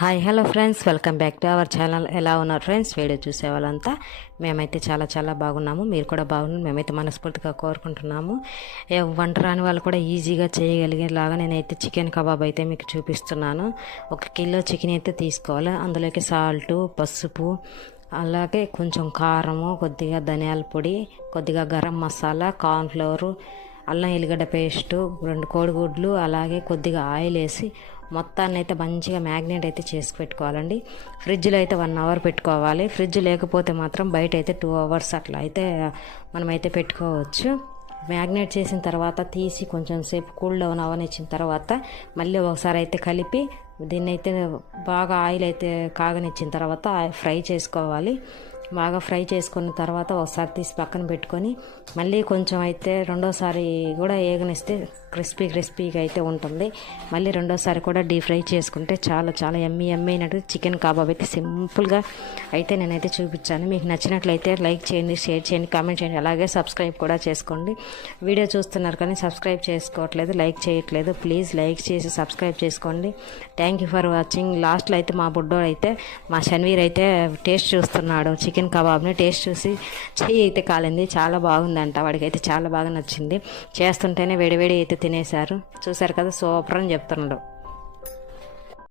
Hi hello friends welcome back to our channel ఎలా ఉన్నారు friends video చూసే వాళ్ళంతా మేమైతే చాలా చాలా బాగున్నాము. మీరు కూడా బాగున్నారు మేమైతే మనస్ఫూర్తిగా కోరుకుంటున్నాము. వంట రాని వాళ్ళు కూడా ఈజీగా చేయగలిగేలాగా నేనైతే చికెన్ కబాబ్ అయితే మీకు చూపిస్తున్నాను. ఒక కిలో చికెన్ అయితే తీసుకోవాలి. అందులోకి సాల్ట్ పసుపు అలాగే కొంచెం కారము కొద్దిగా ధనియాల పొడి కొద్దిగా గరం మసాలా కార్న్ఫ్లవరు అల్లం ఎల్లిగడ్డ పేస్టు రెండు కోడిగుడ్లు అలాగే కొద్దిగా ఆయిల్ వేసి మొత్తాన్ని అయితే మంచిగా మ్యాగ్నేట్ అయితే చేసి పెట్టుకోవాలండి. ఫ్రిడ్జ్లో అయితే వన్ అవర్ పెట్టుకోవాలి. ఫ్రిడ్జ్ లేకపోతే మాత్రం బయట అయితే టూ అవర్స్ అట్లా అయితే మనమైతే పెట్టుకోవచ్చు. మ్యాగ్నేట్ చేసిన తర్వాత తీసి కొంచెం సేపు కూల్ డౌన్ అవనిచ్చిన తర్వాత మళ్ళీ ఒకసారి అయితే కలిపి దీన్ని అయితే బాగా ఆయిల్ అయితే కాగనిచ్చిన తర్వాత ఫ్రై చేసుకోవాలి. బాగా ఫ్రై చేసుకున్న తర్వాత ఒకసారి తీసి పక్కన పెట్టుకొని మళ్ళీ కొంచెం అయితే రెండోసారి కూడా ఏగనిస్తే క్రిస్పీ క్రిస్పీగా అయితే ఉంటుంది. మళ్ళీ రెండోసారి కూడా డీప్ ఫ్రై చేసుకుంటే చాలా చాలా ఎమ్మి ఎమ్మి అయినట్టు చికెన్ కబాబ్ అయితే సింపుల్గా అయితే నేనైతే చూపించాను. మీకు నచ్చినట్లయితే లైక్ చేయండి షేర్ చేయండి కామెంట్ చేయండి. అలాగే సబ్స్క్రైబ్ కూడా చేసుకోండి. వీడియో చూస్తున్నారు కానీ సబ్స్క్రైబ్ చేసుకోవట్లేదు లైక్ చేయట్లేదు. ప్లీజ్ లైక్ చేసి సబ్స్క్రైబ్ చేసుకోండి. Thank you for watching. లాస్ట్లో అయితే మా బుడ్డోడు అయితే మా షన్వీర్ అయితే టేస్ట్ చూస్తున్నాడు. చికెన్ కబాబ్ని టేస్ట్ చూసి చెయ్యి అయితే కాలింది. చాలా బాగుందంట. వాడికి అయితే చాలా బాగా నచ్చింది. చేస్తుంటేనే వేడివేడి అయితే తినేశారు. చూశారు కదా సూపర్ అని చెప్తున్నాడు.